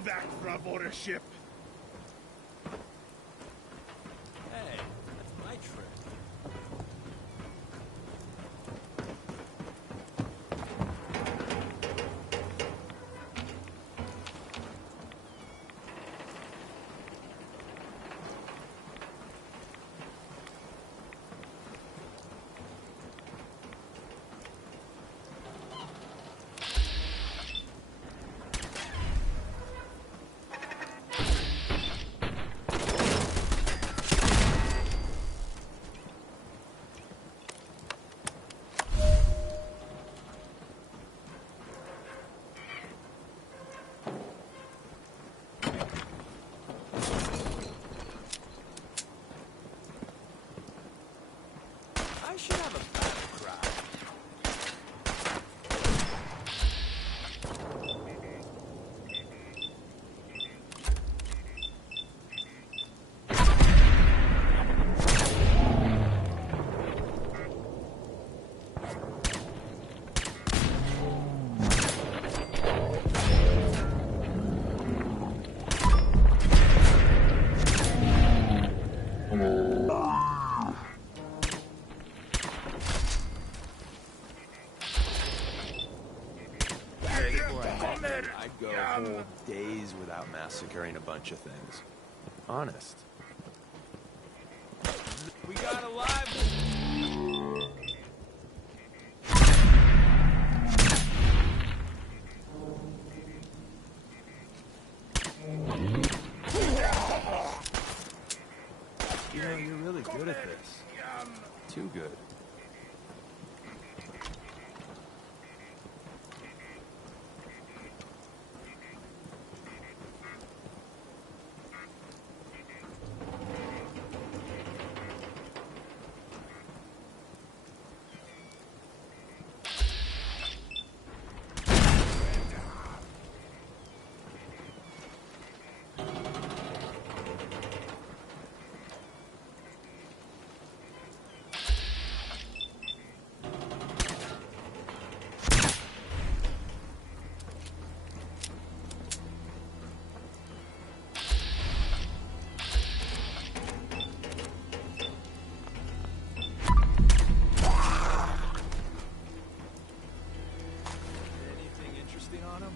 go back for aboard a ship. Hey, that's my trick. I should have a battle cry. I'd go whole days without massacring a bunch of things. Honest. We got a live... You know, you're really good at this. Too good. On him?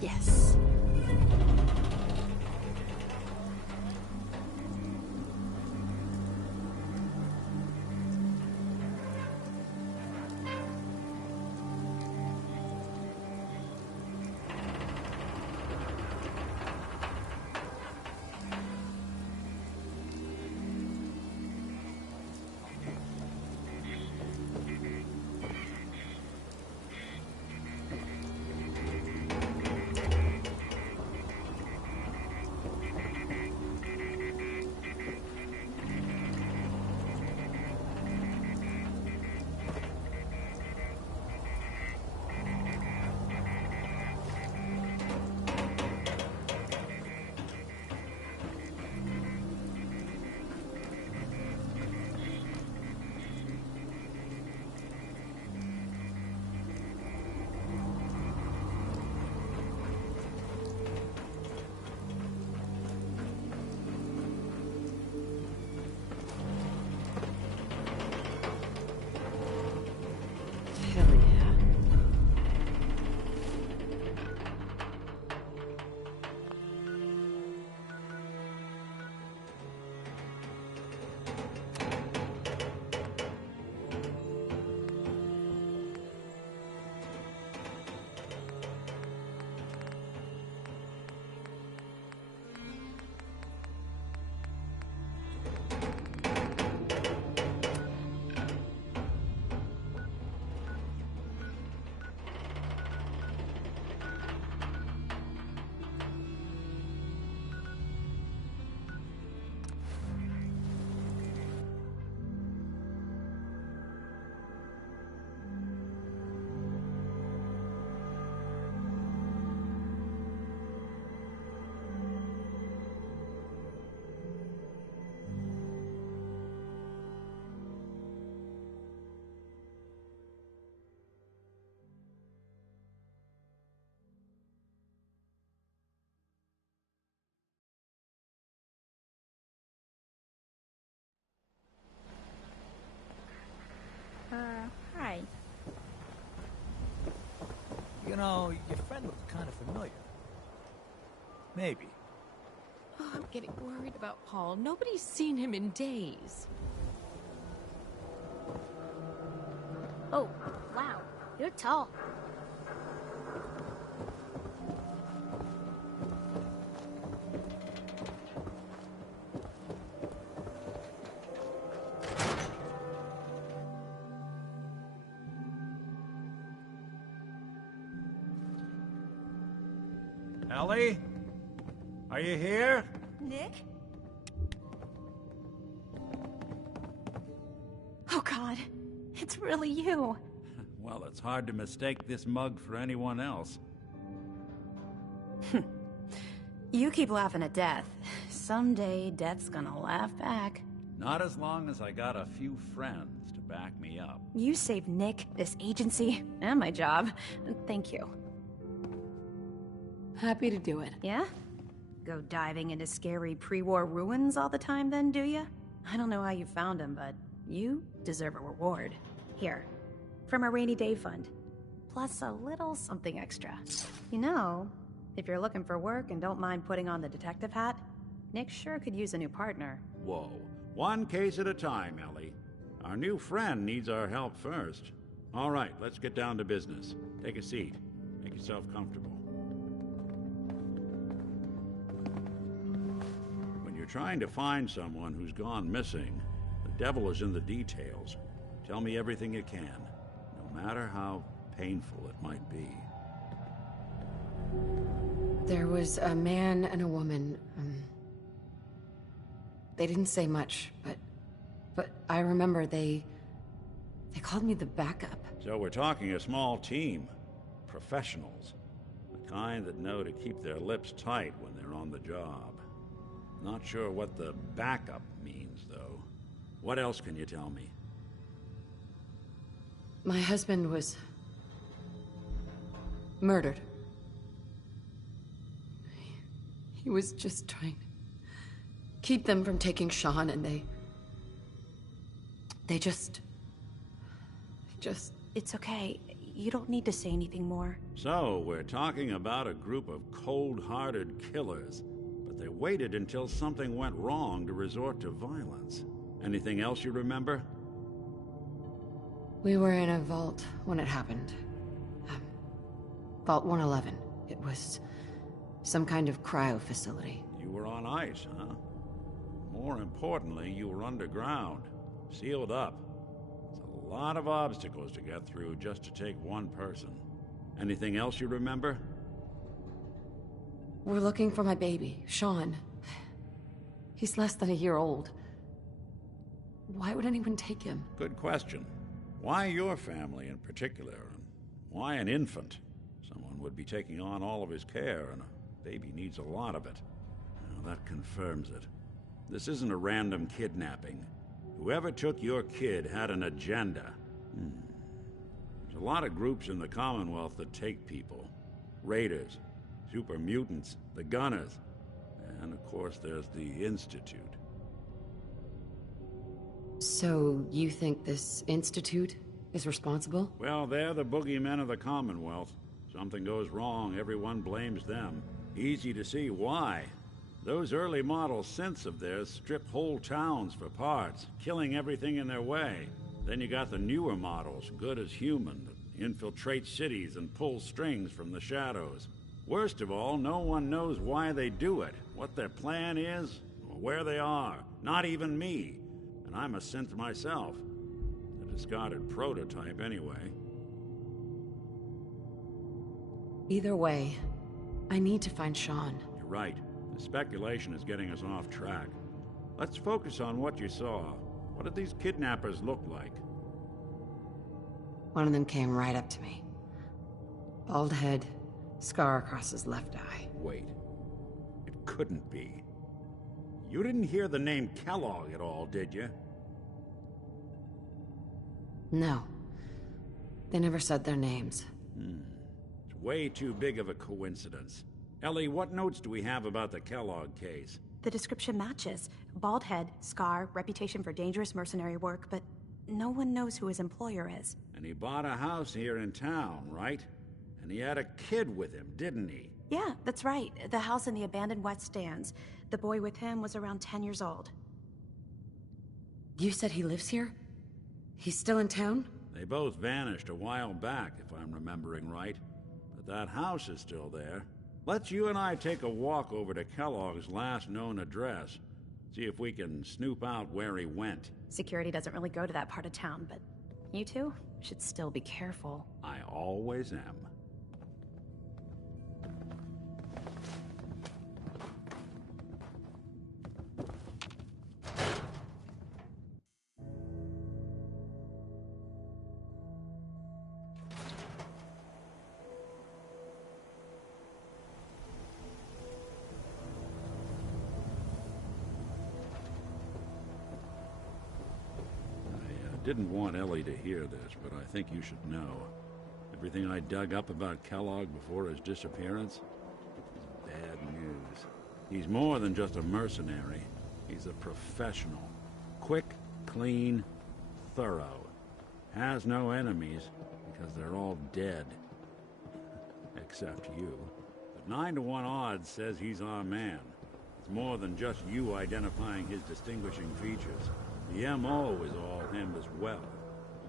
Yes. know, your friend looked kind of familiar. Maybe. Oh, I'm getting worried about Paul. Nobody's seen him in days. Oh, wow. You're tall. Ellie? Are you here? Nick? Oh God, it's really you. Well, it's hard to mistake this mug for anyone else. You keep laughing at death. Someday, death's gonna laugh back. Not as long as I got a few friends to back me up. You saved Nick, this agency, and my job. Thank you. Happy to do it. Yeah? Go diving into scary pre-war ruins all the time then, do ya? I don't know how you found him, but you deserve a reward. Here, from our rainy day fund. Plus a little something extra. You know, if you're looking for work and don't mind putting on the detective hat, Nick sure could use a new partner. Whoa. One case at a time, Ellie. Our new friend needs our help first. All right, let's get down to business. Take a seat. Make yourself comfortable. When you're trying to find someone who's gone missing, the devil is in the details. Tell me everything you can, no matter how painful it might be. There was a man and a woman. They didn't say much, but I remember they called me the backup. So we're talking a small team. Professionals. The kind that know to keep their lips tight when they're on the job. Not sure what the backup means, though. What else can you tell me? My husband was murdered. He was just trying to keep them from taking Sean, and they just... It's okay. You don't need to say anything more. So, we're talking about a group of cold-hearted killers, but they waited until something went wrong to resort to violence. Anything else you remember? We were in a vault when it happened. Vault 111. It was some kind of cryo facility. You were on ice, huh? More importantly, you were underground, sealed up. It's a lot of obstacles to get through just to take one person. Anything else you remember? We're looking for my baby, Sean. He's less than a year old. Why would anyone take him? Good question. Why your family in particular? And why an infant? Someone would be taking on all of his care, and a baby needs a lot of it. Well, that confirms it. This isn't a random kidnapping. Whoever took your kid had an agenda. There's a lot of groups in the Commonwealth that take people. Raiders, super mutants, the Gunners, and of course there's the Institute. So, you think this Institute is responsible? Well, they're the boogeymen of the Commonwealth. Something goes wrong, everyone blames them. Easy to see why. Those early model synths of theirs strip whole towns for parts, killing everything in their way. Then you got the newer models, good as human, that infiltrate cities and pull strings from the shadows. Worst of all, no one knows why they do it, what their plan is, or where they are. Not even me. And I'm a synth myself. A discarded prototype, anyway. Either way, I need to find Sean. You're right. The speculation is getting us off track. Let's focus on what you saw. What did these kidnappers look like? One of them came right up to me. Bald head, scar across his left eye. Wait. It couldn't be. You didn't hear the name Kellogg at all, did you? No. They never said their names. It's way too big of a coincidence. Ellie, what notes do we have about the Kellogg case? The description matches. Bald head, scar, reputation for dangerous mercenary work, but no one knows who his employer is. And he bought a house here in town, right? And he had a kid with him, didn't he? Yeah, that's right. The house in the abandoned West Stands. The boy with him was around 10 years old. You said he lives here? He's still in town? They both vanished a while back, if I'm remembering right. But that house is still there. Let's you and I take a walk over to Kellogg's last known address. See if we can snoop out where he went. Security doesn't really go to that part of town, but you two should still be careful. I always am. Didn't want Ellie to hear this, but I think you should know. Everything I dug up about Kellogg before his disappearance is bad news. He's more than just a mercenary. He's a professional. Quick, clean, thorough. Has no enemies because they're all dead. Except you. But 9-to-1 odds says he's our man. It's more than just you identifying his distinguishing features. The M.O. is all him as well.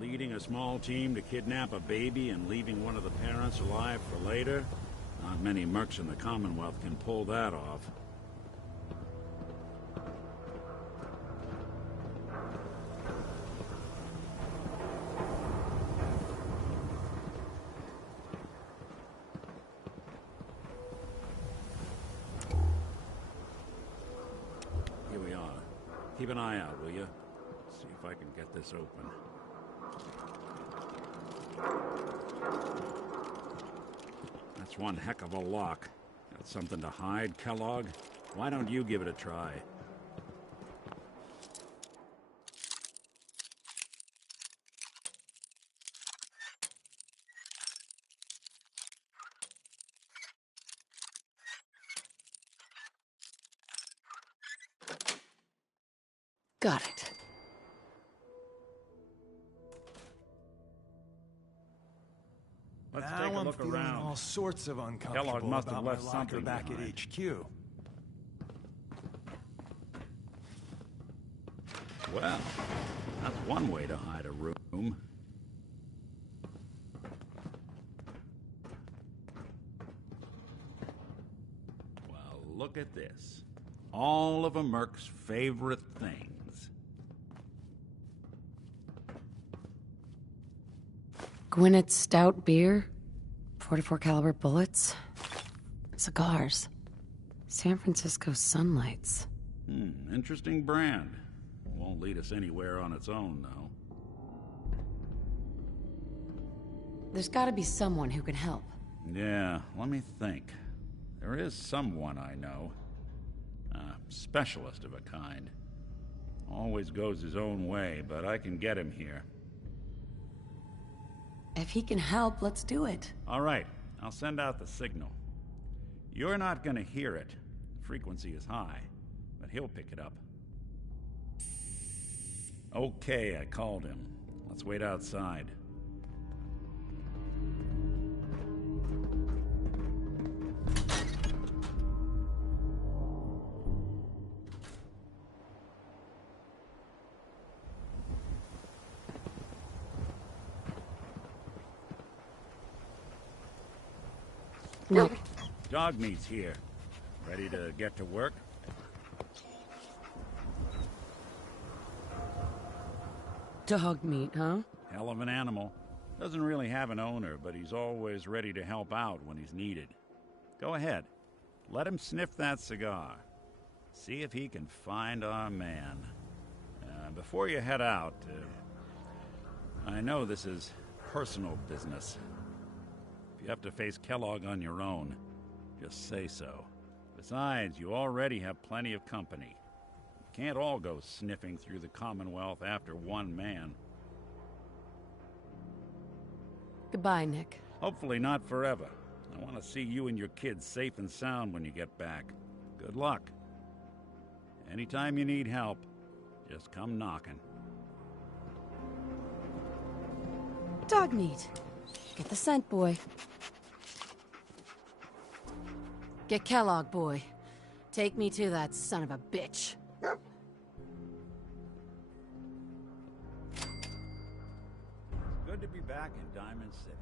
Leading a small team to kidnap a baby and leaving one of the parents alive for later? Not many mercs in the Commonwealth can pull that off. Here we are. Keep an eye out, will you? See if I can get this open. That's one heck of a lock. Got something to hide, Kellogg? Why don't you give it a try? Got it. Let's Now take a I'm look feeling around. all sorts of uncomfortable Kellogg must have about my left locker something back behind. at HQ. Well, that's one way to hide a room. Well, look at this. All of a merc's favorite things. Gwynnett's stout beer, 44 caliber bullets, cigars, San Francisco sunlights. Interesting brand. Won't lead us anywhere on its own, though. There's gotta be someone who can help. Yeah, let me think. There is someone I know. A specialist of a kind. Always goes his own way, but I can get him here. If he can help, let's do it. All right, I'll send out the signal. You're not gonna hear it. The frequency is high, but he'll pick it up. Okay, I called him. Let's wait outside. No. Dog meat's here. Ready to get to work? Dog meat, huh? Hell of an animal. Doesn't really have an owner, but he's always ready to help out when he's needed. Go ahead. Let him sniff that cigar. See if he can find our man. Before you head out, I know this is personal business. If you have to face Kellogg on your own, just say so. Besides, you already have plenty of company. You can't all go sniffing through the Commonwealth after one man. Goodbye, Nick. Hopefully not forever. I want to see you and your kids safe and sound when you get back. Good luck. Anytime you need help, just come knocking. Dog meat. Get the scent, boy. Get Kellogg, boy. Take me to that son of a bitch. Good to be back in Diamond City.